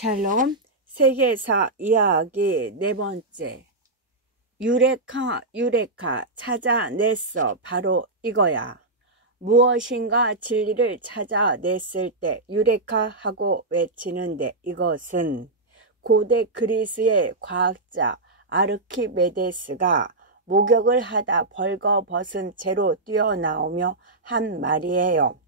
샬롬, 세계사 이야기 네 번째. 유레카 찾아냈어. 바로 이거야. 무엇인가 진리를 찾아냈을 때 유레카 하고 외치는데, 이것은 고대 그리스의 과학자 아르키메데스가 목욕을 하다 벌거벗은 채로 뛰어나오며 한 말이에요.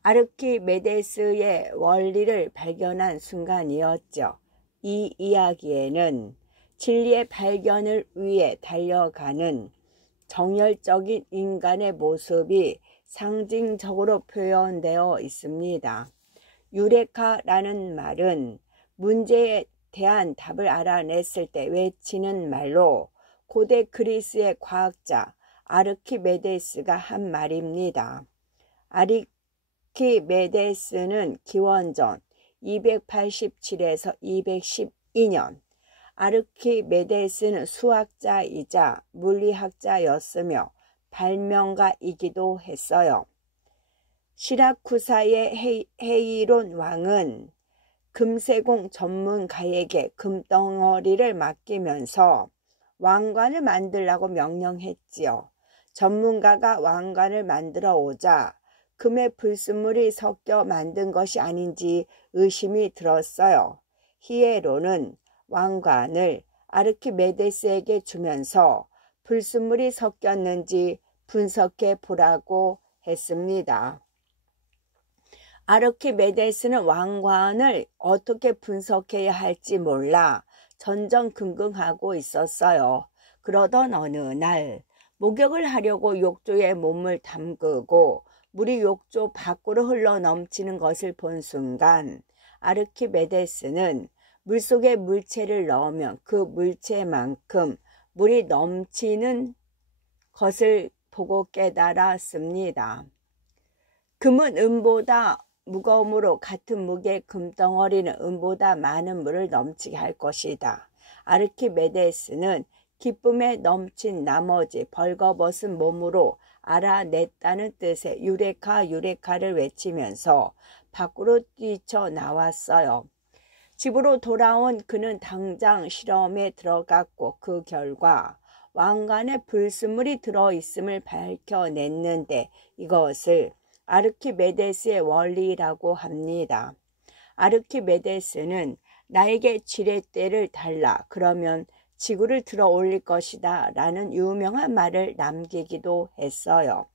아르키메데스의 원리를 발견한 순간이었죠. 이 이야기에는 진리의 발견을 위해 달려가는 정열적인 인간의 모습이 상징적으로 표현되어 있습니다. 유레카라는 말은 문제에 대한 답을 알아냈을 때 외치는 말로 고대 그리스의 과학자 아르키메데스가 한 말입니다. 아르키메데스는 기원전 287에서 212년, 아르키메데스는 수학자이자 물리학자였으며 발명가이기도 했어요. 시라쿠사의 헤이론 왕은 금세공 전문가에게 금덩어리를 맡기면서 왕관을 만들라고 명령했지요. 전문가가 왕관을 만들어 오자 금의 불순물이 섞여 만든 것이 아닌지 의심이 들었어요. 히에론은 왕관을 아르키메데스에게 주면서 불순물이 섞였는지 분석해 보라고 했습니다. 아르키메데스는 왕관을 어떻게 분석해야 할지 몰라 전전긍긍하고 있었어요. 그러던 어느 날 목욕을 하려고 욕조에 몸을 담그고 물이 욕조 밖으로 흘러 넘치는 것을 본 순간 아르키메데스는 물속에 물체를 넣으면 그 물체만큼 물이 넘치는 것을 보고 깨달았습니다. 금은 은보다 무거움으로 같은 무게의 금덩어리는 은보다 많은 물을 넘치게 할 것이다. 아르키메데스는 기쁨에 넘친 나머지 벌거벗은 몸으로 알아냈다는 뜻의 유레카를 외치면서 밖으로 뛰쳐나왔어요. 집으로 돌아온 그는 당장 실험에 들어갔고 그 결과 왕관에 불순물이 들어있음을 밝혀냈는데, 이것을 아르키메데스의 원리라고 합니다. 아르키메데스는 나에게 지렛대를 달라, 그러면 지구를 들어 올릴 것이다 라는 유명한 말을 남기기도 했어요.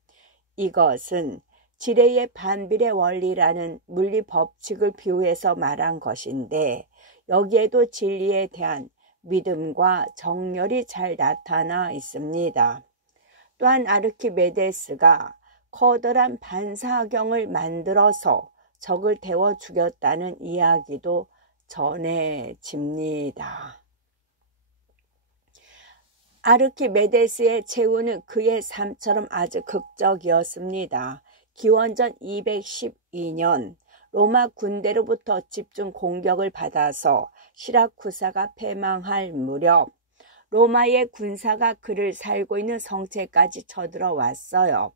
이것은 지뢰의 반비례 원리라는 물리 법칙을 비유해서 말한 것인데, 여기에도 진리에 대한 믿음과 정열이 잘 나타나 있습니다. 또한 아르키메데스가 커다란 반사경을 만들어서 적을 태워 죽였다는 이야기도 전해집니다. 아르키메데스의 최후는 그의 삶처럼 아주 극적이었습니다. 기원전 212년 로마 군대로부터 집중 공격을 받아서 시라쿠사가 패망할 무렵 로마의 군사가 그를 살고 있는 성체까지 쳐들어왔어요.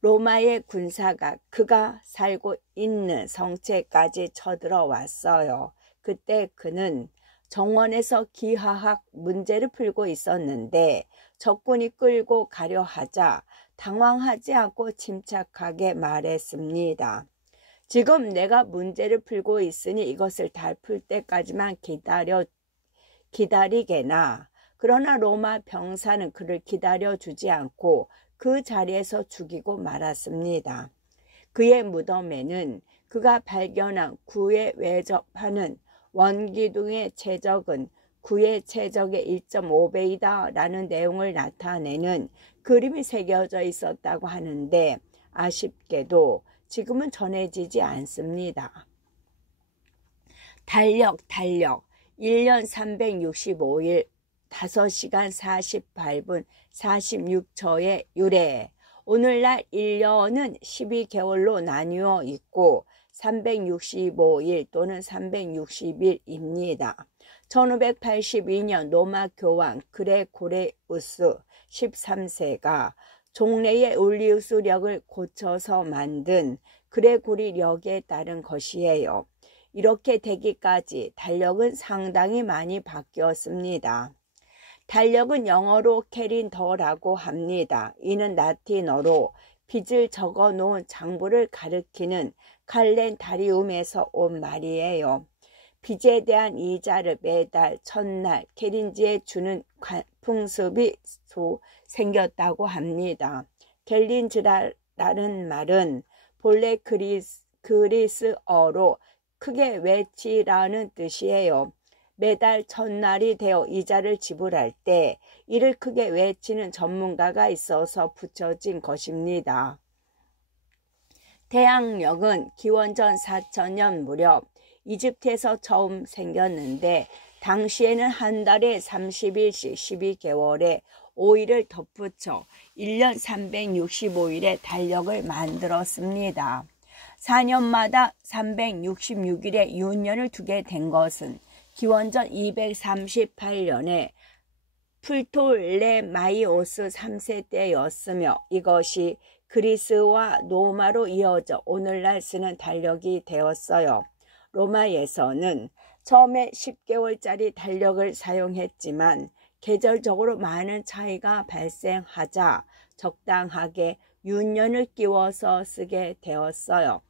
로마의 군사가 그가 살고 있는 성체까지 쳐들어왔어요. 그때 그는 정원에서 기하학 문제를 풀고 있었는데 적군이 끌고 가려 하자 당황하지 않고 침착하게 말했습니다. 지금 내가 문제를 풀고 있으니 이것을 다 풀 때까지만 기다리게나. 그러나 로마 병사는 그를 기다려주지 않고 그 자리에서 죽이고 말았습니다. 그의 무덤에는 그가 발견한 구에 외접하는 원기둥의 최적은 구의 최적의 1.5배이다 라는 내용을 나타내는 그림이 새겨져 있었다고 하는데, 아쉽게도 지금은 전해지지 않습니다. 달력 1년 365일 5시간 48분 46초의 유래. 오늘날 1년은 12개월로 나뉘어 있고 365일 또는 360일입니다. 1582년 로마 교황 그레고레우스 13세가 종래의 울리우스력을 고쳐서 만든 그레고리력에 따른 것이에요. 이렇게 되기까지 달력은 상당히 많이 바뀌었습니다. 달력은 영어로 캘린더라고 합니다. 이는 라틴어로 빚을 적어 놓은 장부를 가리키는 칼렌다리움에서 온 말이에요. 빚에 대한 이자를 매달 첫날 캘린지에 주는 풍습이 생겼다고 합니다. 캘린즈라는 말은 본래 그리스어로 크게 외치라는 뜻이에요. 매달 첫날이 되어 이자를 지불할 때 이를 크게 외치는 전문가가 있어서 붙여진 것입니다. 대항력은 기원전 4000년 무렵 이집트에서 처음 생겼는데 당시에는 한 달에 30일씩 12개월에 5일을 덧붙여 1년 365일의 달력을 만들었습니다. 4년마다 366일의 윤년을 두게 된 것은 기원전 238년에 풀톨레마이오스 3세 때였으며 이것이 그리스와 로마로 이어져 오늘날 쓰는 달력이 되었어요. 로마에서는 처음에 10개월짜리 달력을 사용했지만 계절적으로 많은 차이가 발생하자 적당하게 윤년을 끼워서 쓰게 되었어요.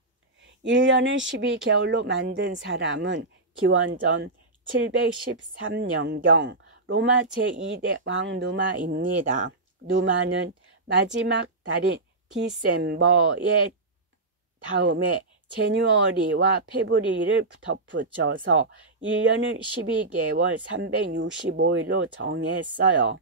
1년을 12개월로 만든 사람은 기원전 713년경 로마 제2대 왕 누마입니다. 누마는 마지막 달인 디셈버의 다음에 제뉴어리와 페브리를 덧붙여서 1년을 12개월 365일로 정했어요.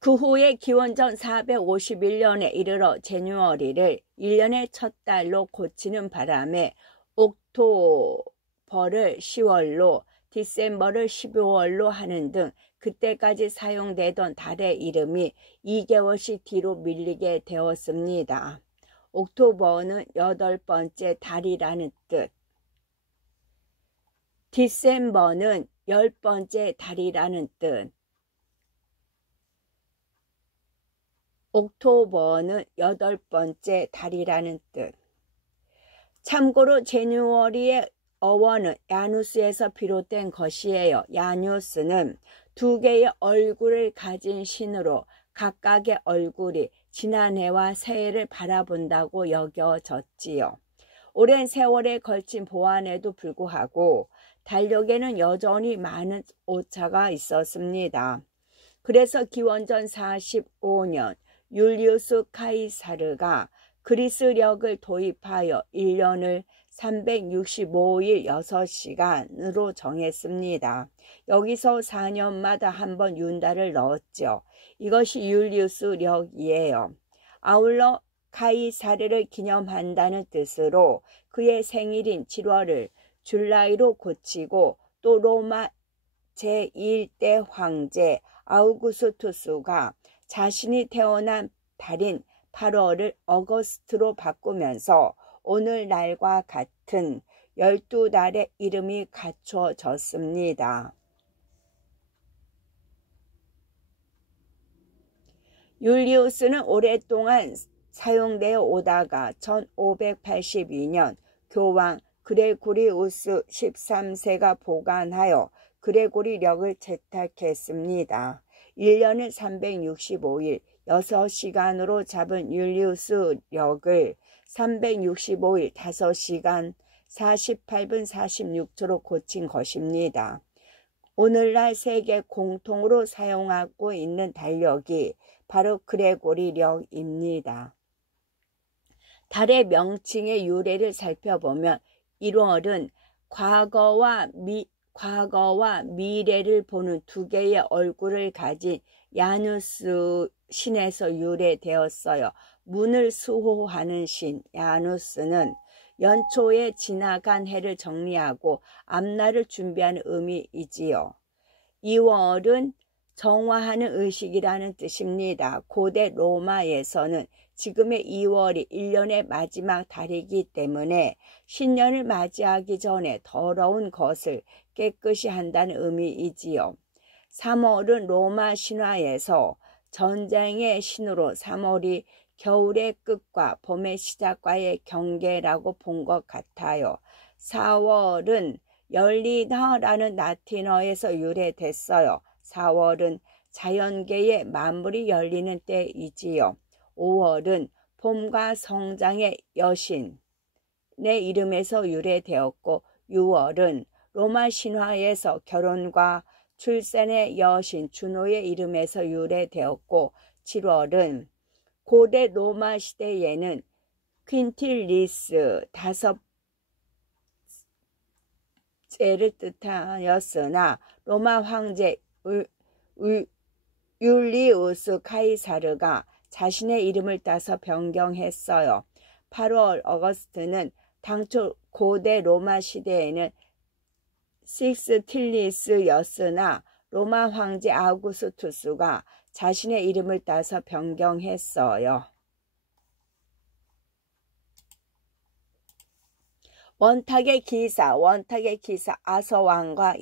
그 후에 기원전 451년에 이르러 제뉴어리를 1년의 첫 달로 고치는 바람에 옥토버를 10월로 디셈버를 12월로 하는 등 그때까지 사용되던 달의 이름이 2개월씩 뒤로 밀리게 되었습니다. 옥토버는 8번째 달이라는 뜻, 디셈버는 10번째 달이라는 뜻, 옥토버는 8번째 달이라는 뜻. 참고로 제뉴어리의 어원은 야누스에서 비롯된 것이에요. 야누스는 두 개의 얼굴을 가진 신으로 각각의 얼굴이 지난해와 새해를 바라본다고 여겨졌지요. 오랜 세월에 걸친 보완에도 불구하고 달력에는 여전히 많은 오차가 있었습니다. 그래서 기원전 45년 율리우스 카이사르가 그리스력을 도입하여 1년을 365일 6시간으로 정했습니다. 여기서 4년마다 한 번 윤달을 넣었죠. 이것이 율리우스력이에요. 아울러 카이사르를 기념한다는 뜻으로 그의 생일인 7월을 줄라이로 고치고 또 로마 제1대 황제 아우구스투스가 자신이 태어난 달인 8월을 어거스트로 바꾸면서 오늘날과 같은 12달의 이름이 갖춰졌습니다. 율리우스는 오랫동안 사용되어 오다가 1582년 교황 그레고리우스 13세가 보관하여 그레고리력을 채택했습니다. 1년을 365일 6시간으로 잡은 율리우스력을 365일 5시간 48분 46초로 고친 것입니다. 오늘날 세계 공통으로 사용하고 있는 달력이 바로 그레고리력입니다. 달의 명칭의 유래를 살펴보면 1월은 과거와 미래를 보는 두 개의 얼굴을 가진 야누스 신에서 유래되었어요. 문을 수호하는 신 야누스는 연초에 지나간 해를 정리하고 앞날을 준비하는 의미이지요. 2월은 정화하는 의식이라는 뜻입니다. 고대 로마에서는 지금의 2월이 1년의 마지막 달이기 때문에 신년을 맞이하기 전에 더러운 것을 깨끗이 한다는 의미이지요. 3월은 로마 신화에서 전쟁의 신으로 3월이 겨울의 끝과 봄의 시작과의 경계라고 본 것 같아요. 4월은 열리다라는 라틴어에서 유래됐어요. 4월은 자연계의 만물이 열리는 때이지요. 5월은 봄과 성장의 여신의 이름에서 유래되었고 6월은 로마 신화에서 결혼과 출산의 여신 주노의 이름에서 유래되었고 7월은 고대 로마 시대에는 퀸틸리스 다섯째를 뜻하였으나 로마 황제 율리우스 카이사르가 자신의 이름을 따서 변경했어요. 8월 어거스트는 당초 고대 로마 시대에는 식스틸리스였으나 로마 황제 아우구스투스가 자신의 이름을 따서 변경했어요. 원탁의 기사 아서왕과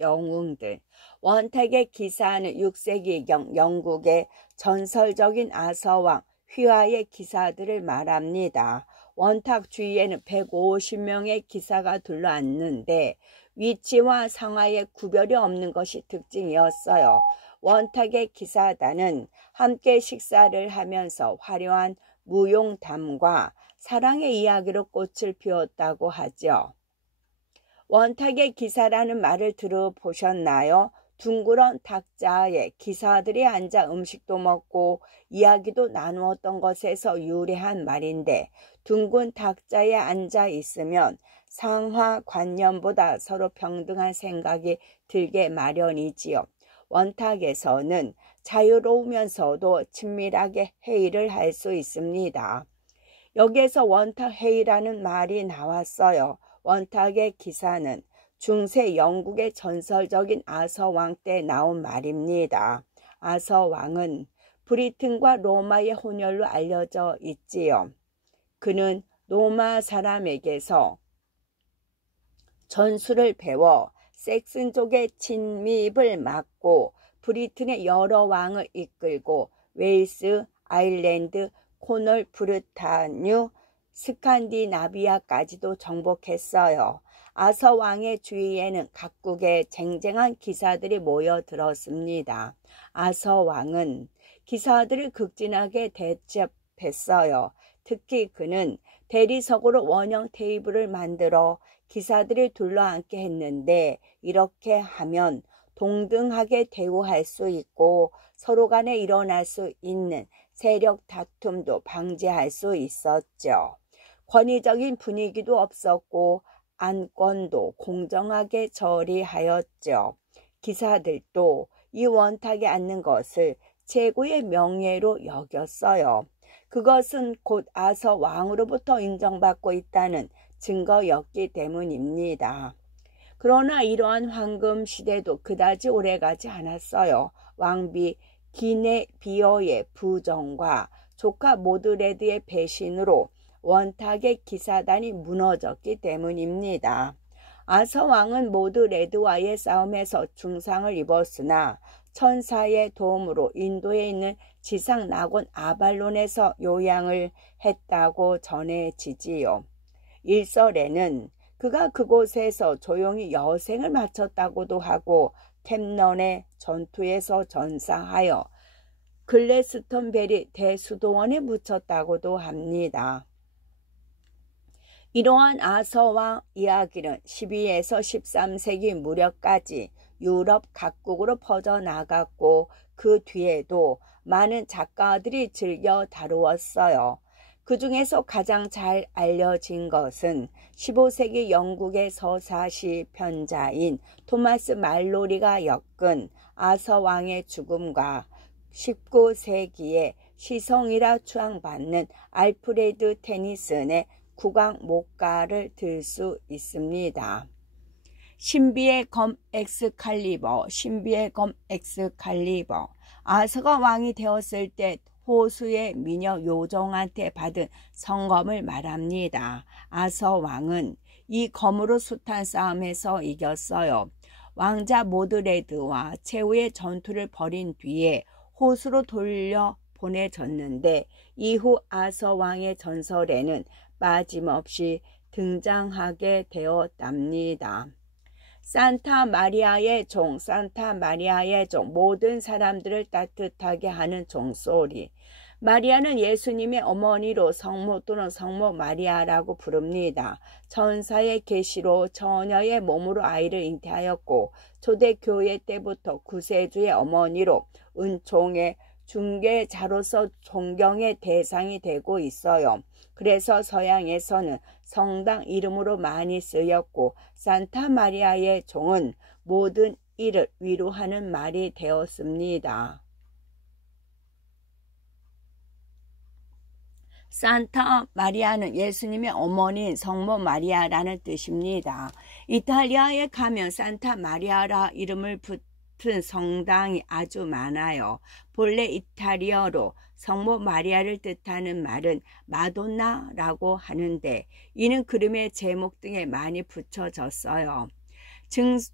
영웅들. 원탁의 기사는 6세기경 영국의 전설적인 아서왕 휘하의 기사들을 말합니다. 원탁 주위에는 150명의 기사가 둘러앉는데 위치와 상하의 구별이 없는 것이 특징이었어요. 원탁의 기사단은 함께 식사를 하면서 화려한 무용담과 사랑의 이야기로 꽃을 피웠다고 하죠. 원탁의 기사라는 말을 들어보셨나요? 둥그런 탁자에 기사들이 앉아 음식도 먹고 이야기도 나누었던 것에서 유래한 말인데 둥근 탁자에 앉아 있으면 상하관념보다 서로 평등한 생각이 들게 마련이지요. 원탁에서는 자유로우면서도 친밀하게 회의를 할 수 있습니다. 여기에서 원탁 회의라는 말이 나왔어요. 원탁의 기사는 중세 영국의 전설적인 아서왕 때 나온 말입니다. 아서왕은 브리튼과 로마의 혼혈로 알려져 있지요. 그는 로마 사람에게서 전술을 배워 섹슨족의 침입을 막고 브리튼의 여러 왕을 이끌고 웨일스, 아일랜드, 코널, 브르타뉴, 스칸디나비아까지도 정복했어요. 아서 왕의 주위에는 각국의 쟁쟁한 기사들이 모여들었습니다. 아서 왕은 기사들을 극진하게 대접했어요. 특히 그는 대리석으로 원형 테이블을 만들어 기사들을 둘러앉게 했는데 이렇게 하면 동등하게 대우할 수 있고 서로 간에 일어날 수 있는 세력 다툼도 방지할 수 있었죠. 권위적인 분위기도 없었고 안건도 공정하게 처리하였죠. 기사들도 이 원탁에 앉는 것을 최고의 명예로 여겼어요. 그것은 곧 아서 왕으로부터 인정받고 있다는 증거였기 때문입니다. 그러나 이러한 황금 시대도 그다지 오래가지 않았어요. 왕비 기네비어의 부정과 조카 모드레드의 배신으로 원탁의 기사단이 무너졌기 때문입니다. 아서 왕은 모드레드와의 싸움에서 중상을 입었으나 천사의 도움으로 인도에 있는 지상 낙원 아발론에서 요양을 했다고 전해지지요. 일설에는 그가 그곳에서 조용히 여생을 마쳤다고도 하고 템넌의 전투에서 전사하여 글래스턴베리 대수도원에 묻혔다고도 합니다. 이러한 아서왕 이야기는 12에서 13세기 무렵까지 유럽 각국으로 퍼져나갔고 그 뒤에도 많은 작가들이 즐겨 다루었어요. 그 중에서 가장 잘 알려진 것은 15세기 영국의 서사시 편자인 토마스 말로리가 엮은 아서왕의 죽음과 19세기의 시성이라 추앙받는 알프레드 테니슨의 국왕 목가를 들 수 있습니다. 신비의 검 엑스칼리버. 아서가 왕이 되었을 때 호수의 미녀 요정한테 받은 성검을 말합니다. 아서 왕은 이 검으로 숱한 싸움에서 이겼어요. 왕자 모드레드와 최후의 전투를 벌인 뒤에 호수로 돌려 보내졌는데 이후 아서 왕의 전설에는 빠짐없이 등장하게 되었답니다. 산타 마리아의 종, 산타 마리아의 종, 모든 사람들을 따뜻하게 하는 종소리. 마리아는 예수님의 어머니로 성모 또는 성모 마리아라고 부릅니다. 천사의 계시로 처녀의 몸으로 아이를 잉태하였고 초대교회 때부터 구세주의 어머니로 은총의 중개자로서 존경의 대상이 되고 있어요. 그래서 서양에서는 성당 이름으로 많이 쓰였고 산타 마리아의 종은 모든 일을 위로하는 말이 되었습니다. 산타 마리아는 예수님의 어머니인 성모 마리아라는 뜻입니다. 이탈리아에 가면 산타 마리아라 이름을 붙은 성당이 아주 많아요. 본래 이탈리아로 성모 마리아를 뜻하는 말은 마돈나라고 하는데 이는 그림의 제목 등에 많이 붙여졌어요.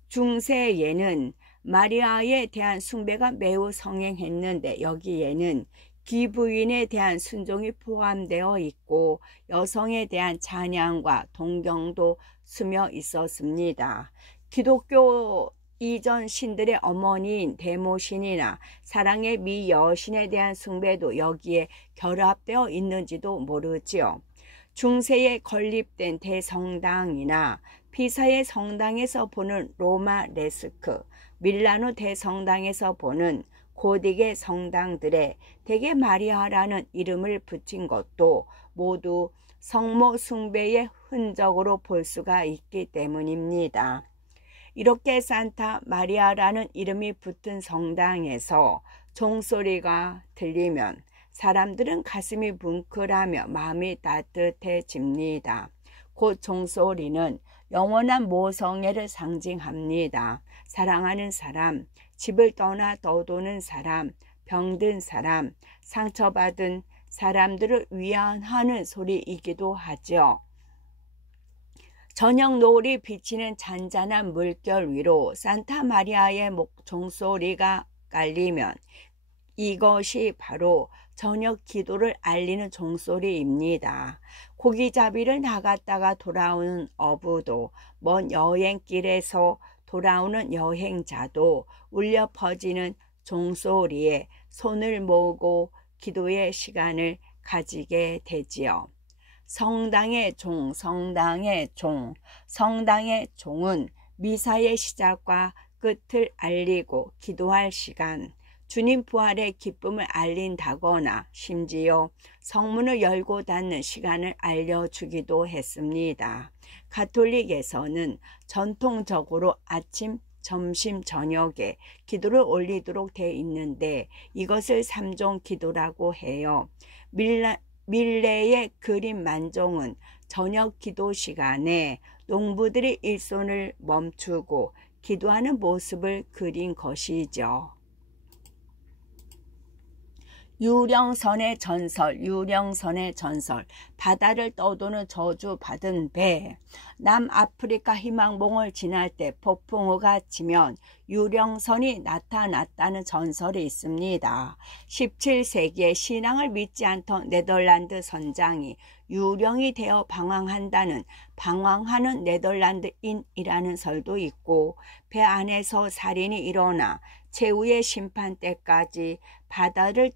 중세에는 마리아에 대한 숭배가 매우 성행했는데 여기에는 기부인에 대한 순종이 포함되어 있고 여성에 대한 찬양과 동경도 스며 있었습니다. 기독교 이전 신들의 어머니인 데모신이나 사랑의 미 여신에 대한 숭배도 여기에 결합되어 있는지도 모르지요. 중세에 건립된 대성당이나 피사의 성당에서 보는 로마 레스크, 밀라노 대성당에서 보는 고딕의 성당들에 대개 마리아라는 이름을 붙인 것도 모두 성모 숭배의 흔적으로 볼 수가 있기 때문입니다. 이렇게 산타 마리아라는 이름이 붙은 성당에서 종소리가 들리면 사람들은 가슴이 뭉클하며 마음이 따뜻해집니다. 곧 종소리는 영원한 모성애를 상징합니다. 사랑하는 사람, 집을 떠나 떠도는 사람, 병든 사람, 상처받은 사람들을 위안하는 소리이기도 하죠. 저녁 노을이 비치는 잔잔한 물결 위로 산타 마리아의 종소리가 깔리면 이것이 바로 저녁 기도를 알리는 종소리입니다. 고기잡이를 나갔다가 돌아오는 어부도 먼 여행길에서 돌아오는 여행자도 울려 퍼지는 종소리에 손을 모으고 기도의 시간을 가지게 되지요. 성당의 종, 성당의 종. 성당의 종은 미사의 시작과 끝을 알리고 기도할 시간, 주님 부활의 기쁨을 알린다거나 심지어 성문을 열고 닫는 시간을 알려주기도 했습니다. 가톨릭에서는 전통적으로 아침, 점심, 저녁에 기도를 올리도록 되어 있는데 이것을 삼종 기도라고 해요. 밀레의 그림 만종은 저녁 기도 시간에 농부들이 일손을 멈추고 기도하는 모습을 그린 것이죠. 유령선의 전설, 유령선의 전설. 바다를 떠도는 저주받은 배. 남아프리카 희망봉을 지날 때 폭풍우가 치면 유령선이 나타났다는 전설이 있습니다. 17세기에 신앙을 믿지 않던 네덜란드 선장이 유령이 되어 방황하는 네덜란드인이라는 설도 있고 배 안에서 살인이 일어나 최후의 심판 때까지 바다를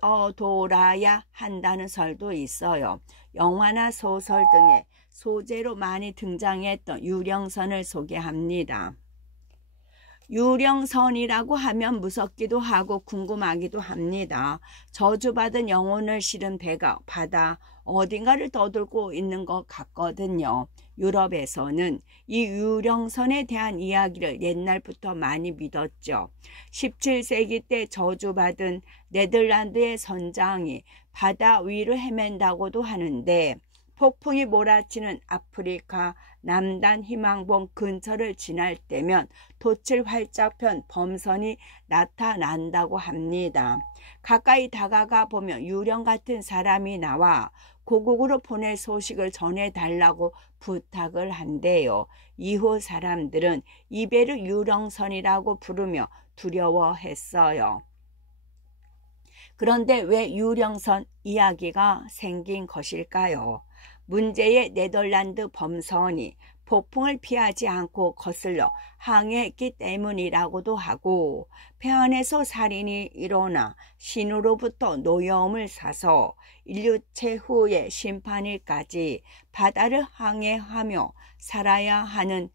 떠돌아야 한다는 설도 있어요. 영화나 소설 등의 소재로 많이 등장했던 유령선을 소개합니다. 유령선이라고 하면 무섭기도 하고 궁금하기도 합니다. 저주받은 영혼을 실은 배가 바다 어딘가를 떠돌고 있는 것 같거든요. 유럽에서는 이 유령선에 대한 이야기를 옛날부터 많이 믿었죠. 17세기 때 저주받은 네덜란드의 선장이 바다 위를 헤맨다고도 하는데 폭풍이 몰아치는 아프리카 남단 희망봉 근처를 지날 때면 돛을 활짝 편 범선이 나타난다고 합니다. 가까이 다가가 보면 유령 같은 사람이 나와 고국으로 보낼 소식을 전해달라고 부탁을 한대요. 이후 사람들은 이배를 유령선이라고 부르며 두려워했어요. 그런데 왜 유령선 이야기가 생긴 것일까요? 문제의 네덜란드 범선이 폭풍을 피하지 않고 거슬러 항해했기 때문이라고도 하고, 배 안에서 살인이 일어나 신우로부터 노여움을 사서 인류 최후의 심판일까지 바다를 항해하며 살아야 하는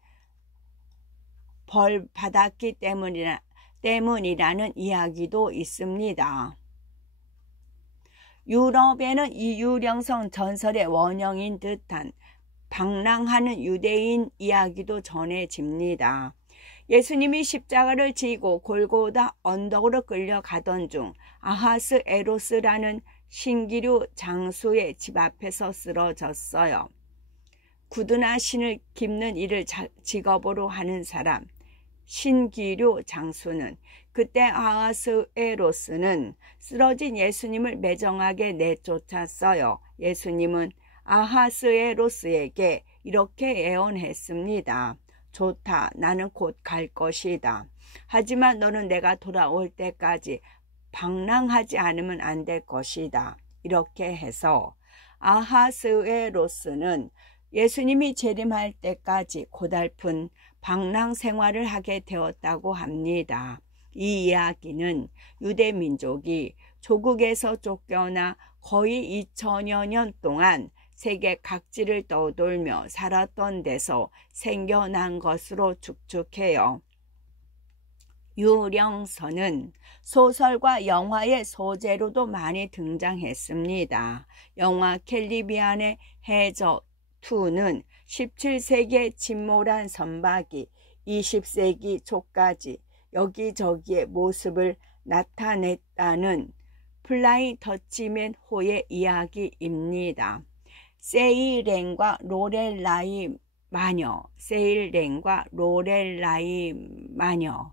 벌 받았기 때문이라는 이야기도 있습니다. 유럽에는 이 유령선 전설의 원형인 듯한 방랑하는 유대인 이야기도 전해집니다. 예수님이 십자가를 지고 골고다 언덕으로 끌려가던 중 아하스 에로스라는 신기류 장수의 집 앞에서 쓰러졌어요. 구두나 신을 깁는 일을 직업으로 하는 사람, 신기류 장수는 그때 아하스에로스는 쓰러진 예수님을 매정하게 내쫓았어요. 예수님은 아하스에로스에게 이렇게 예언했습니다. 좋다, 나는 곧 갈 것이다. 하지만 너는 내가 돌아올 때까지 방랑하지 않으면 안 될 것이다. 이렇게 해서 아하스에로스는 예수님이 재림할 때까지 고달픈 방랑 생활을 하게 되었다고 합니다. 이 이야기는 유대 민족이 조국에서 쫓겨나 거의 2000여 년 동안 세계 각지를 떠돌며 살았던 데서 생겨난 것으로 축축해요. 유령선은 소설과 영화의 소재로도 많이 등장했습니다. 영화 캘리비안의 해저 2는 17세기의 침몰한 선박이 20세기 초까지 여기저기의 모습을 나타냈다는 플라잉 더치맨 호의 이야기입니다. 세일렌과 로렐라이 마녀, 세일렌과 로렐라이 마녀.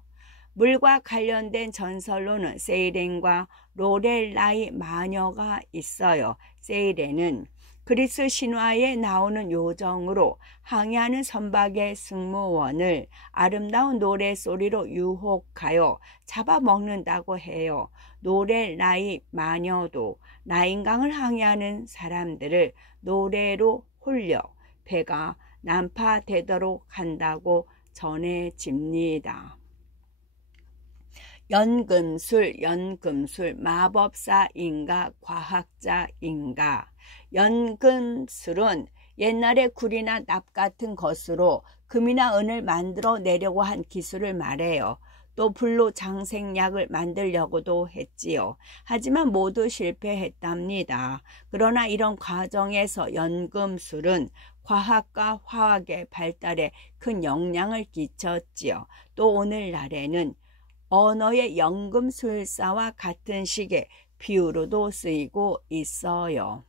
물과 관련된 전설로는 세일렌과 로렐라이 마녀가 있어요. 세일렌은 그리스 신화에 나오는 요정으로 항해하는 선박의 승무원을 아름다운 노래소리로 유혹하여 잡아먹는다고 해요. 노렐라이 마녀도 나인강을 항해하는 사람들을 노래로 홀려 배가 난파되도록 한다고 전해집니다. 연금술, 마법사인가 과학자인가. 연금술은 옛날에 굴이나 납 같은 것으로 금이나 은을 만들어 내려고 한 기술을 말해요. 또 불로 장생약을 만들려고도 했지요. 하지만 모두 실패했답니다. 그러나 이런 과정에서 연금술은 과학과 화학의 발달에 큰 영향을 끼쳤지요. 또 오늘날에는 언어의 연금술사와 같은 식의 비유로도 쓰이고 있어요.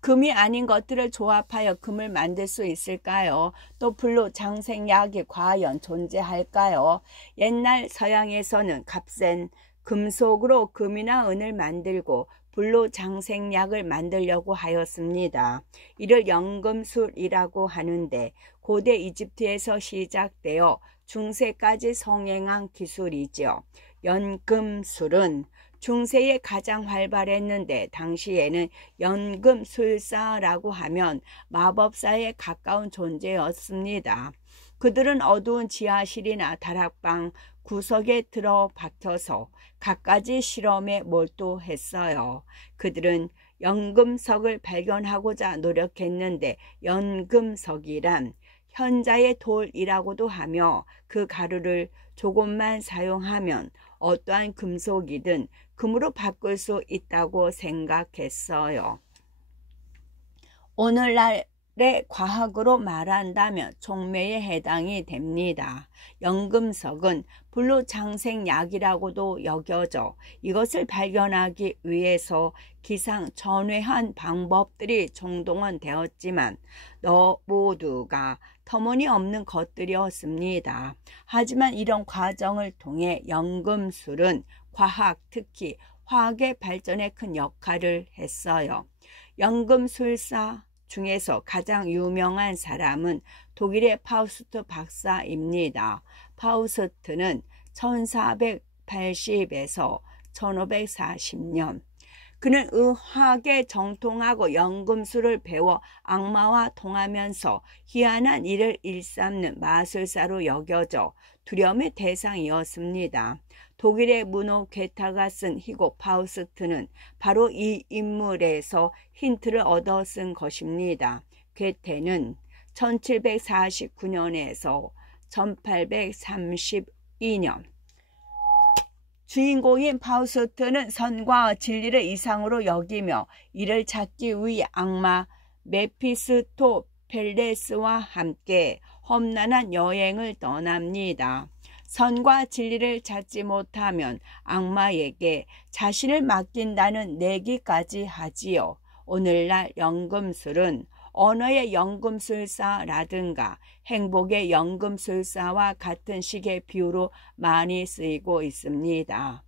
금이 아닌 것들을 조합하여 금을 만들 수 있을까요? 또 불로 장생약이 과연 존재할까요? 옛날 서양에서는 값센 금속으로 금이나 은을 만들고 불로 장생약을 만들려고 하였습니다. 이를 연금술이라고 하는데 고대 이집트에서 시작되어 중세까지 성행한 기술이죠. 연금술은 중세에 가장 활발했는데 당시에는 연금술사라고 하면 마법사에 가까운 존재였습니다. 그들은 어두운 지하실이나 다락방 구석에 들어 박혀서 갖가지 실험에 몰두했어요. 그들은 연금석을 발견하고자 노력했는데 연금석이란 현자의 돌이라고도 하며 그 가루를 조금만 사용하면 어떠한 금속이든 금으로 바꿀 수 있다고 생각했어요. 오늘날 과학으로 말한다면 촉매에 해당이 됩니다. 연금석은 불로장생약이라고도 여겨져 이것을 발견하기 위해서 기상천외한 방법들이 총동원되었지만 모두가 터무니없는 것들이었습니다. 하지만 이런 과정을 통해 연금술은 과학, 특히 화학의 발전에 큰 역할을 했어요. 연금술사 중에서 가장 유명한 사람은 독일의 파우스트 박사입니다. 파우스트는 1480에서 1540년 그는 의학에 정통하고 연금술을 배워 악마와 통하면서 희한한 일을 일삼는 마술사로 여겨져 두려움의 대상이었습니다. 독일의 문호 괴타가 쓴 희곡 파우스트는 바로 이 인물에서 힌트를 얻어 쓴 것입니다. 괴테는 1749년에서 1832년 주인공인 파우스트는 선과 진리를 이상으로 여기며 이를 찾기 위해 악마 메피스토펠레스와 함께 험난한 여행을 떠납니다. 선과 진리를 찾지 못하면 악마에게 자신을 맡긴다는 내기까지 하지요. 오늘날 연금술은 언어의 연금술사라든가 행복의 연금술사와 같은 식의 비유로 많이 쓰이고 있습니다.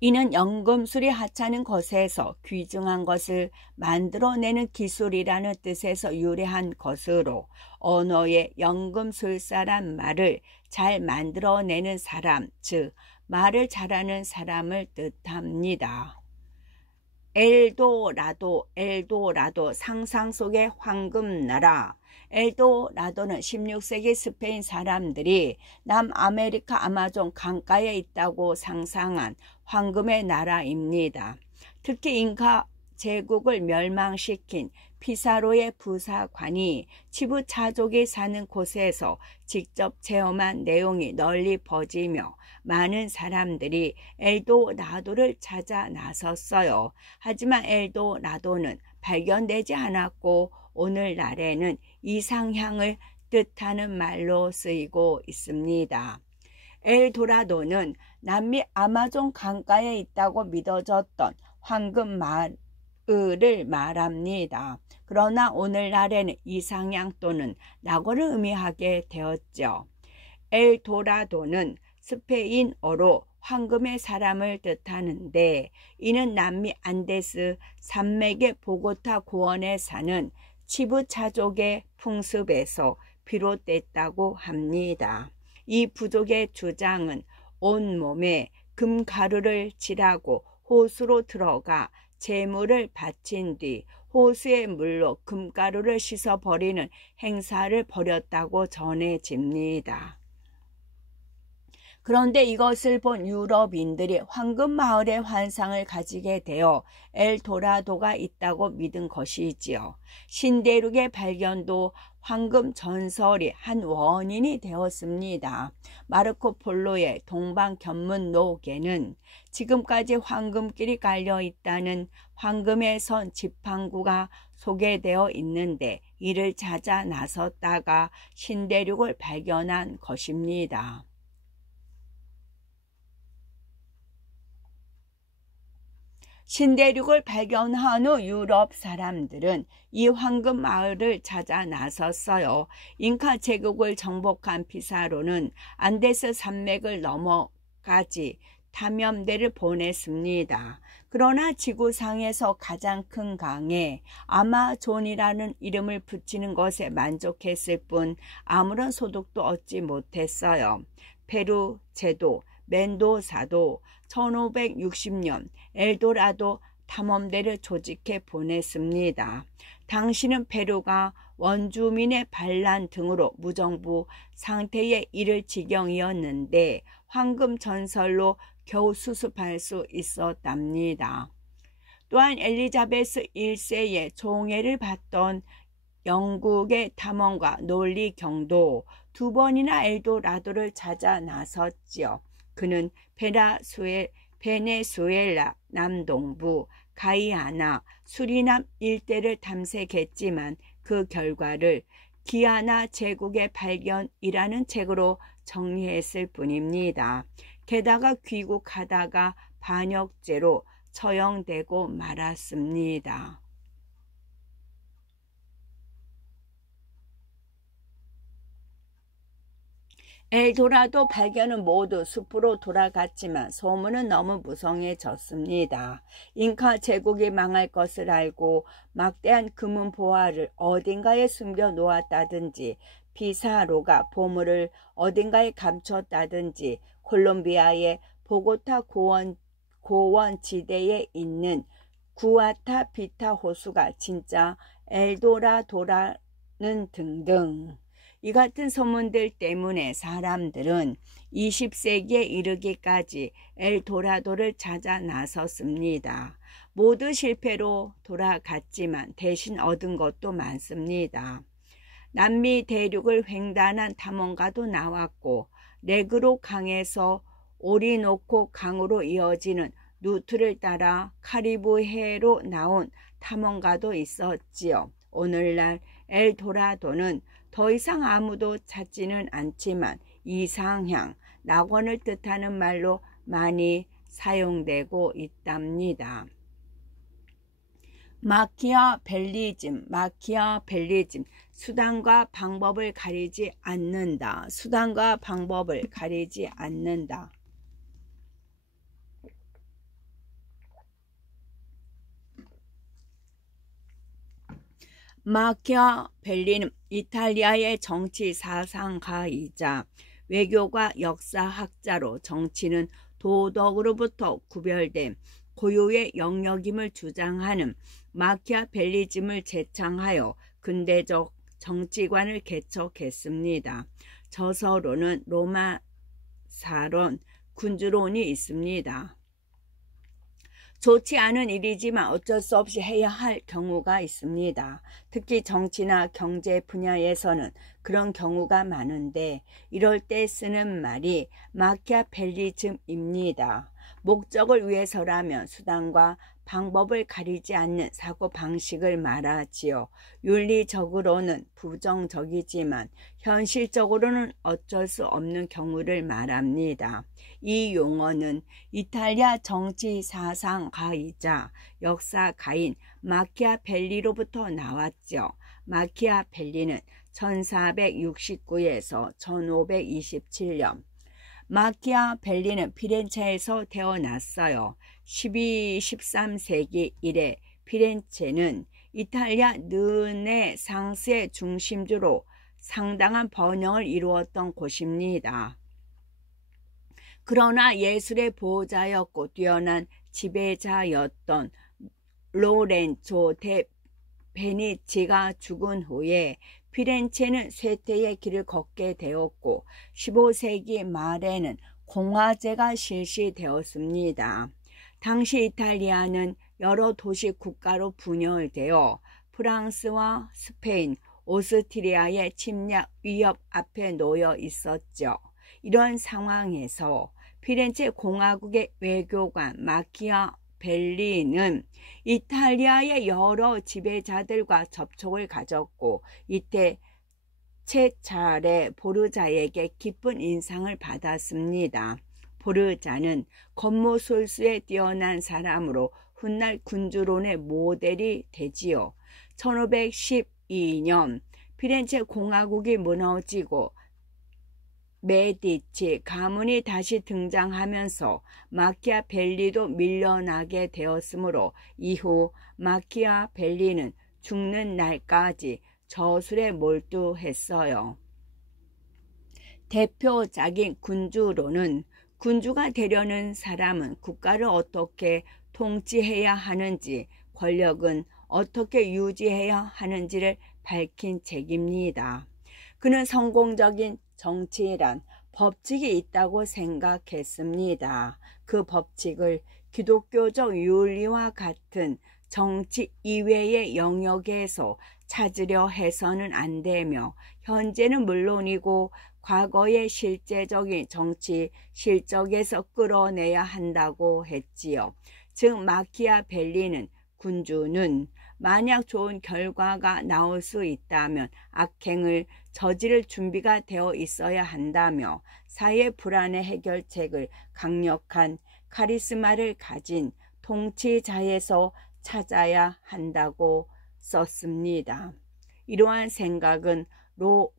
이는 연금술이 하찮은 것에서 귀중한 것을 만들어내는 기술이라는 뜻에서 유래한 것으로 언어의 연금술사란 말을 잘 만들어내는 사람, 즉 말을 잘하는 사람을 뜻합니다. 엘도라도 상상 속의 황금나라. 엘도라도는 16세기 스페인 사람들이 남아메리카 아마존 강가에 있다고 상상한 황금의 나라입니다. 특히 잉카 제국을 멸망시킨 피사로의 부사관이 치부차족이 사는 곳에서 직접 체험한 내용이 널리 퍼지며 많은 사람들이 엘도라도를 찾아 나섰어요. 하지만 엘도라도는 발견되지 않았고 오늘날에는 이상향을 뜻하는 말로 쓰이고 있습니다. 엘도라도는 남미 아마존 강가에 있다고 믿어졌던 황금 마을을 말합니다. 그러나 오늘날에는 이상향 또는 낙원을 의미하게 되었죠. 엘도라도는 스페인어로 황금의 사람을 뜻하는데 이는 남미 안데스 산맥의 보고타 고원에 사는 치부차족의 풍습에서 비롯됐다고 합니다. 이 부족의 주장은 온몸에 금가루를 칠하고 호수로 들어가 제물을 바친 뒤 호수의 물로 금가루를 씻어버리는 행사를 벌였다고 전해집니다. 그런데 이것을 본 유럽인들이 황금마을의 환상을 가지게 되어 엘도라도가 있다고 믿은 것이지요. 신대륙의 발견도 황금 전설이 한 원인이 되었습니다. 마르코 폴로의 동방견문록에는 지금까지 황금길이 깔려 있다는 황금의 선 지팡구가 소개되어 있는데 이를 찾아 나섰다가 신대륙을 발견한 것입니다. 신대륙을 발견한 후 유럽 사람들은 이 황금 마을을 찾아 나섰어요. 잉카 제국을 정복한 피사로는 안데스 산맥을 넘어가지 탐험대를 보냈습니다. 그러나 지구상에서 가장 큰 강에 아마존이라는 이름을 붙이는 것에 만족했을 뿐 아무런 소득도 얻지 못했어요. 페루 제도, 멘도사도 1560년 엘도라도 탐험대를 조직해 보냈습니다. 당시는 페루가 원주민의 반란 등으로 무정부 상태에 이를 지경이었는데 황금 전설로 겨우 수습할 수 있었답니다. 또한 엘리자베스 1세의 종애를 받던 영국의 탐험가 논리경도 2번이나 엘도라도를 찾아 나섰지요. 그는 베네수엘라 남동부 가이아나, 수리남 일대를 탐색했지만 그 결과를 기아나 제국의 발견이라는 책으로 정리했을 뿐입니다. 게다가 귀국하다가 반역죄로 처형되고 말았습니다. 엘도라도 발견은 모두 숲으로 돌아갔지만 소문은 너무 무성해졌습니다. 잉카 제국이 망할 것을 알고 막대한 금은 보화를 어딘가에 숨겨 놓았다든지 피사로가 보물을 어딘가에 감췄다든지 콜롬비아의 보고타 고원 지대에 있는 구아타 비타 호수가 진짜 엘도라도라는 등등. 이 같은 소문들 때문에 사람들은 20세기에 이르기까지 엘도라도를 찾아 나섰습니다. 모두 실패로 돌아갔지만 대신 얻은 것도 많습니다. 남미 대륙을 횡단한 탐험가도 나왔고 레그로 강에서 오리노코 강으로 이어지는 루트를 따라 카리브해로 나온 탐험가도 있었지요. 오늘날 엘도라도는 더 이상 아무도 찾지는 않지만 이상향, 낙원을 뜻하는 말로 많이 사용되고 있답니다. 마키아벨리즘, 수단과 방법을 가리지 않는다. 수단과 방법을 가리지 않는다. 마키아벨리는 이탈리아의 정치 사상가이자 외교과 역사학자로 정치는 도덕으로부터 구별된 고유의 영역임을 주장하는 마키아벨리즘을 제창하여 근대적 정치관을 개척했습니다. 저서로는 로마사론, 군주론이 있습니다. 좋지 않은 일이지만 어쩔 수 없이 해야 할 경우가 있습니다. 특히 정치나 경제 분야에서는 그런 경우가 많은데 이럴 때 쓰는 말이 마키아벨리즘입니다. 목적을 위해서라면 수단과 방법을 가리지 않는 사고방식을 말하지요. 윤리적으로는 부정적이지만 현실적으로는 어쩔 수 없는 경우를 말합니다. 이 용어는 이탈리아 정치 사상가이자 역사가인 마키아벨리로부터 나왔죠. 마키아벨리는 1469에서 1527년 마키아벨리는 피렌체에서 태어났어요. 13세기 이래 피렌체는 이탈리아 르네상스의 중심지로 상당한 번영을 이루었던 곳입니다. 그러나 예술의 보호자였고 뛰어난 지배자였던 로렌조 데 베니치가 죽은 후에 피렌체는 쇠퇴의 길을 걷게 되었고 15세기 말에는 공화제가 실시되었습니다. 당시 이탈리아는 여러 도시 국가로 분열되어 프랑스와 스페인, 오스트리아의 침략 위협 앞에 놓여 있었죠. 이런 상황에서 피렌체 공화국의 외교관 마키아벨리는 이탈리아의 여러 지배자들과 접촉을 가졌고 이때 채차례 보르자에게 깊은 인상을 받았습니다. 보르자는 권모술수에 뛰어난 사람으로 훗날 군주론의 모델이 되지요. 1512년 피렌체 공화국이 무너지고 메디치 가문이 다시 등장하면서 마키아벨리도 밀려나게 되었으므로 이후 마키아벨리는 죽는 날까지 저술에 몰두했어요. 대표작인 군주론은 군주가 되려는 사람은 국가를 어떻게 통치해야 하는지, 권력은 어떻게 유지해야 하는지를 밝힌 책입니다. 그는 성공적인 정치란 법칙이 있다고 생각했습니다. 그 법칙을 기독교적 윤리와 같은 정치 이외의 영역에서 찾으려 해서는 안 되며 현재는 물론이고 과거의 실제적인 정치 실적에서 끌어내야 한다고 했지요. 즉 마키아벨리는 군주는 만약 좋은 결과가 나올 수 있다면 악행을 저지를 준비가 되어 있어야 한다며 사회 불안의 해결책을 강력한 카리스마를 가진 통치자에서 찾아야 한다고 썼습니다. 이러한 생각은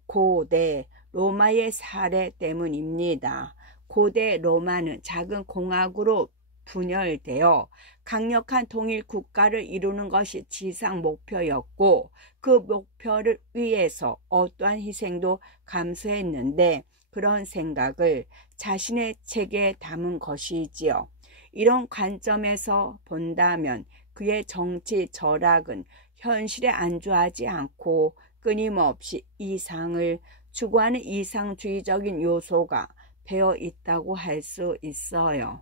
고대 로마의 사례 때문입니다. 고대 로마는 작은 공화국으로 분열되어 강력한 통일 국가를 이루는 것이 지상 목표였고 그 목표를 위해서 어떠한 희생도 감수했는데 그런 생각을 자신의 책에 담은 것이지요. 이런 관점에서 본다면 그의 정치 절약은 현실에 안주하지 않고 끊임없이 이상을 추구하는 이상주의적인 요소가 배어 있다고 할 수 있어요.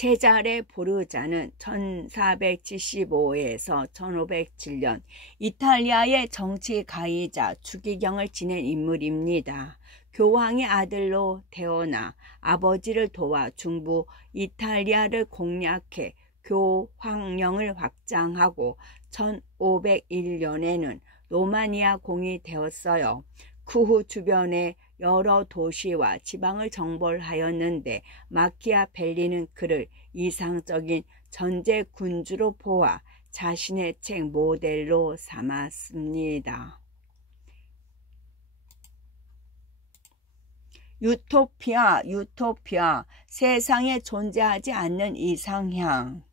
체자레 보르자는 1475에서 1507년 이탈리아의 정치가이자 추기경을 지낸 인물입니다. 교황의 아들로 태어나 아버지를 도와 중부 이탈리아를 공략해 교황령을 확장하고 1501년에는 로마니아 공이 되었어요. 그 후 주변의 여러 도시와 지방을 정벌하였는데 마키아벨리는 그를 이상적인 전제 군주로 보아 자신의 책 모델로 삼았습니다. 유토피아, 세상에 존재하지 않는 이상향.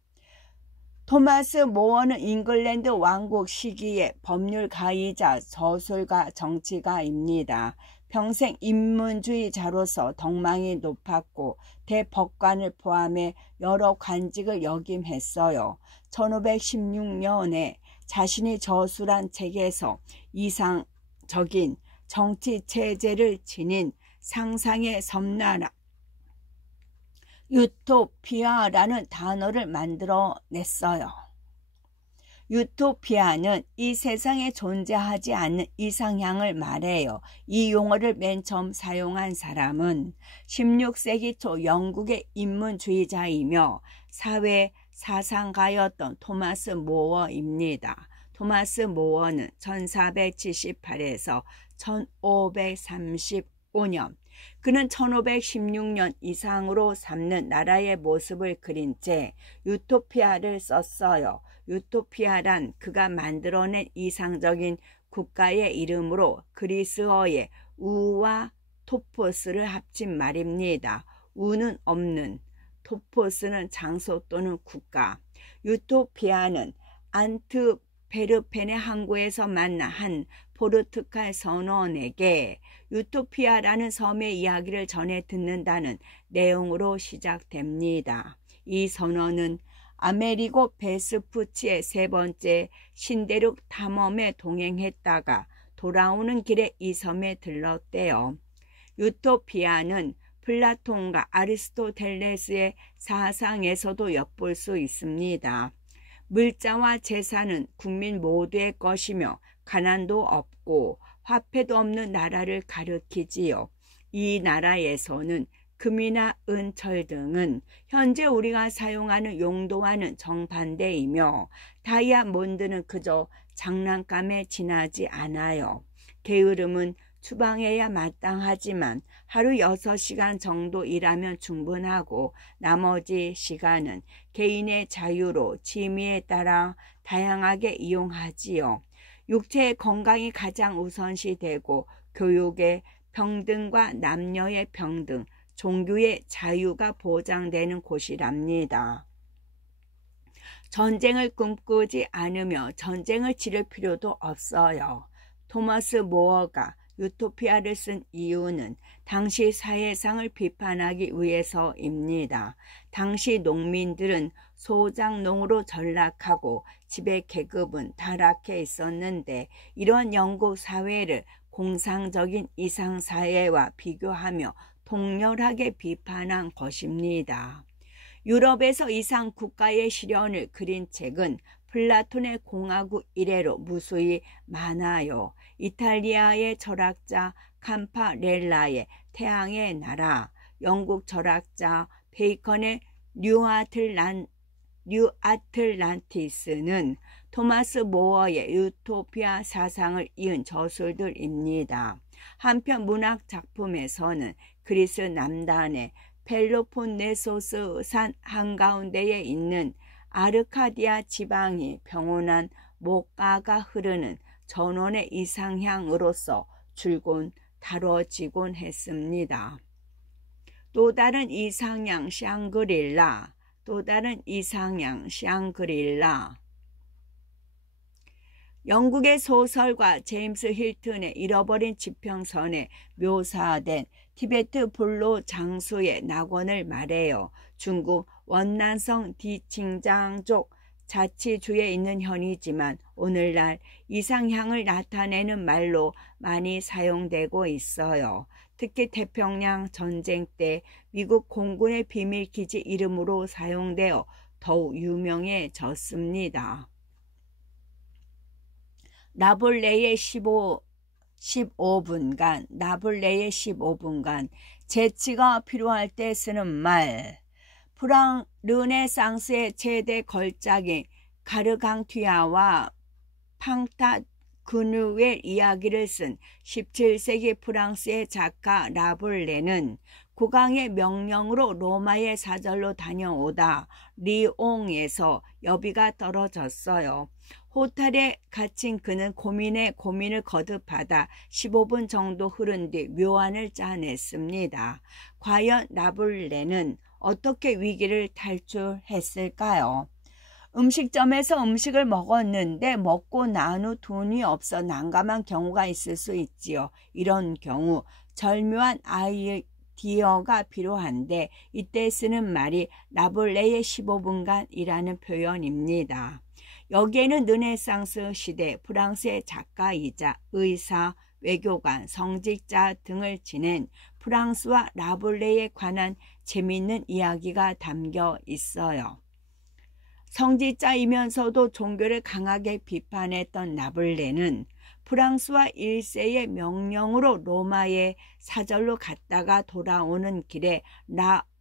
토마스 모어는 잉글랜드 왕국 시기의 법률가이자 저술가 정치가입니다. 평생 인문주의자로서 덕망이 높았고 대법관을 포함해 여러 관직을 역임했어요. 1516년에 자신이 저술한 책에서 이상적인 정치체제를 지닌 상상의 섬나라 유토피아라는 단어를 만들어냈어요. 유토피아는 이 세상에 존재하지 않는 이상향을 말해요. 이 용어를 맨 처음 사용한 사람은 16세기 초 영국의 인문주의자이며 사회 사상가였던 토마스 모어입니다. 토마스 모어는 1478에서 1535년 그는 1516년 이상으로 삼는 나라의 모습을 그린 채 유토피아를 썼어요. 유토피아란 그가 만들어낸 이상적인 국가의 이름으로 그리스어의 우와 토포스를 합친 말입니다. 우는 없는, 토포스는 장소 또는 국가. 유토피아는 안트베르펜의 항구에서 만난 한 포르투갈 선원에게 유토피아라는 섬의 이야기를 전해 듣는다는 내용으로 시작됩니다. 이 선원은 아메리고 베스푸치의 세 번째 신대륙 탐험에 동행했다가 돌아오는 길에 이 섬에 들렀대요. 유토피아는 플라톤과 아리스토텔레스의 사상에서도 엿볼 수 있습니다. 물자와 재산은 국민 모두의 것이며 가난도 없고 화폐도 없는 나라를 가리키지요. 이 나라에서는 금이나 은, 철 등은 현재 우리가 사용하는 용도와는 정반대이며 다이아몬드는 그저 장난감에 지나지 않아요. 게으름은 추방해야 마땅하지만 하루 6시간 정도 일하면 충분하고 나머지 시간은 개인의 자유로 취미에 따라 다양하게 이용하지요. 육체의 건강이 가장 우선시되고 교육의 평등과 남녀의 평등, 종교의 자유가 보장되는 곳이랍니다. 전쟁을 꿈꾸지 않으며 전쟁을 치를 필요도 없어요. 토마스 모어가 유토피아를 쓴 이유는 당시 사회상을 비판하기 위해서입니다. 당시 농민들은 소작농으로 전락하고 지배 계급은 타락해 있었는데 이런 영국 사회를 공상적인 이상사회와 비교하며 통렬하게 비판한 것입니다. 유럽에서 이상 국가의 실현을 그린 책은 플라톤의 공화국 이래로 무수히 많아요. 이탈리아의 철학자 캄파렐라의 태양의 나라, 영국 철학자 베이컨의 뉴아틀란티스는 토마스 모어의 유토피아 사상을 이은 저술들입니다. 한편 문학 작품에서는 그리스 남단의 펠로폰네소스 산 한가운데에 있는 아르카디아 지방이 평온한 목가가 흐르는 전원의 이상향으로서 줄곧 다뤄지곤 했습니다. 또 다른 이상향 샹그릴라. 영국의 소설가 제임스 힐튼의 잃어버린 지평선에 묘사된 티베트 불로 장수의 낙원을 말해요. 중국 원난성 디칭장족 자치주에 있는 현이지만 오늘날 이상향을 나타내는 말로 많이 사용되고 있어요. 특히 태평양 전쟁 때 미국 공군의 비밀기지 이름으로 사용되어 더욱 유명해졌습니다. 나볼레의 15분간 재치가 필요할 때 쓰는 말. 르네상스의 최대 걸작인 가르강튀아와 팡타그누의 이야기를 쓴 17세기 프랑스의 작가 라볼레는 국왕의 명령으로 로마에 사절로 다녀오다 리옹에서 여비가 떨어졌어요. 호텔에 갇힌 그는 고민을 거듭하다 15분 정도 흐른 뒤 묘안을 짜냈습니다. 과연 라볼레는 어떻게 위기를 탈출했을까요? 음식점에서 음식을 먹었는데 먹고 난 후 돈이 없어 난감한 경우가 있을 수 있지요. 이런 경우 절묘한 아이디어가 필요한데 이때 쓰는 말이 라볼레의 15분간이라는 표현입니다. 여기에는 르네상스 시대 프랑스의 작가이자 의사, 외교관, 성직자 등을 지낸 프랑스와 라볼레에 관한 재미있는 이야기가 담겨 있어요. 성직자이면서도 종교를 강하게 비판했던 라볼레는 프랑스와 1세의 명령으로 로마에 사절로 갔다가 돌아오는 길에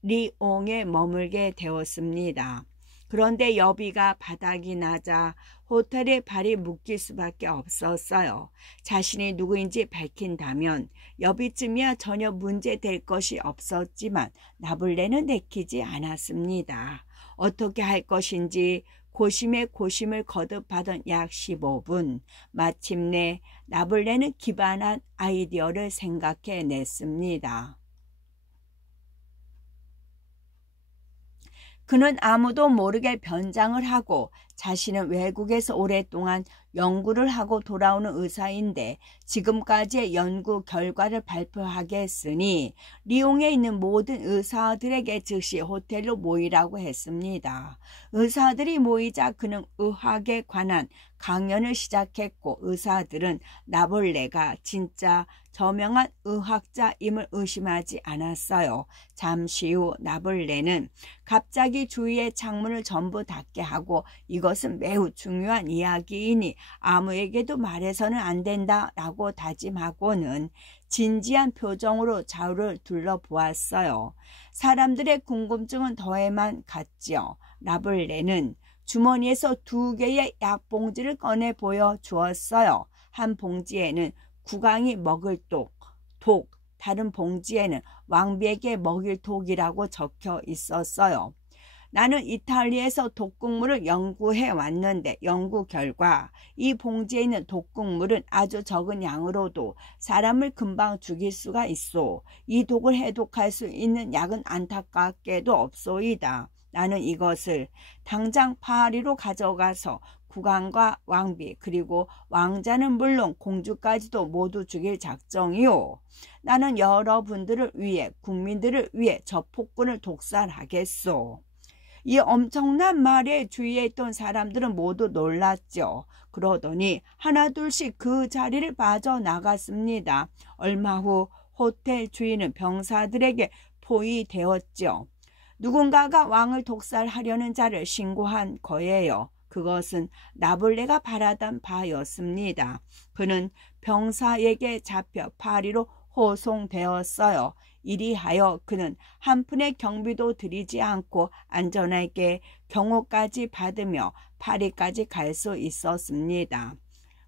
리옹에 머물게 되었습니다. 그런데 여비가 바닥이 나자 호텔에 발이 묶일 수밖에 없었어요. 자신이 누구인지 밝힌다면 여비쯤이야 전혀 문제될 것이 없었지만 라볼레는 내키지 않았습니다. 어떻게 할 것인지 고심에 고심을 거듭하던 약 15분. 마침내 라볼레는 기발한 아이디어를 생각해냈습니다. 그는 아무도 모르게 변장을 하고 자신은 외국에서 오랫동안 연구를 하고 돌아오는 의사인데 지금까지의 연구 결과를 발표하겠으니 리옹에 있는 모든 의사들에게 즉시 호텔로 모이라고 했습니다. 의사들이 모이자 그는 의학에 관한 강연을 시작했고 의사들은 라볼레가 진짜 저명한 의학자임을 의심하지 않았어요. 잠시 후 라볼레는 갑자기 주위의 창문을 전부 닫게 하고 이것은 매우 중요한 이야기이니 아무에게도 말해서는 안 된다라고 다짐하고는 진지한 표정으로 좌우를 둘러보았어요. 사람들의 궁금증은 더해만 갔지요. 라볼레는 주머니에서 2개의 약봉지를 꺼내 보여주었어요. 한 봉지에는 국왕이 먹을 독, 다른 봉지에는 왕비에게 먹일 독이라고 적혀 있었어요. 나는 이탈리아에서 독국물을 연구해 왔는데 연구 결과 이 봉지에 있는 독국물은 아주 적은 양으로도 사람을 금방 죽일 수가 있어. 이 독을 해독할 수 있는 약은 안타깝게도 없소이다. 나는 이것을 당장 파리로 가져가서 국왕과 왕비 그리고 왕자는 물론 공주까지도 모두 죽일 작정이요. 나는 여러분들을 위해 국민들을 위해 저 폭군을 독살하겠소. 이 엄청난 말에 주위에 있던 사람들은 모두 놀랐죠. 그러더니 하나둘씩 그 자리를 빠져나갔습니다. 얼마 후 호텔 주인은 병사들에게 포위되었죠. 누군가가 왕을 독살하려는 자를 신고한 거예요. 그것은 라볼레가 바라던 바였습니다. 그는 병사에게 잡혀 파리로 호송되었어요. 이리하여 그는 한 푼의 경비도 들이지 않고 안전하게 경호까지 받으며 파리까지 갈 수 있었습니다.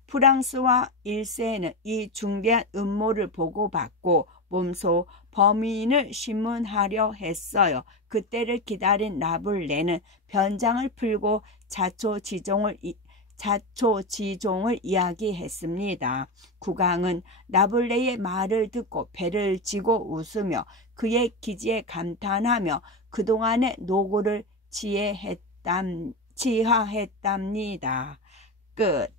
프랑스와 1세는 이 중대한 음모를 보고받고 몸소 범인을 신문하려 했어요. 그때를 기다린 나블레는 변장을 풀고 자초지종을 이야기했습니다. 국왕은 나블레의 말을 듣고 배를 지고 웃으며 그의 기지에 감탄하며 그동안의 노고를 지하했답니다. 끝.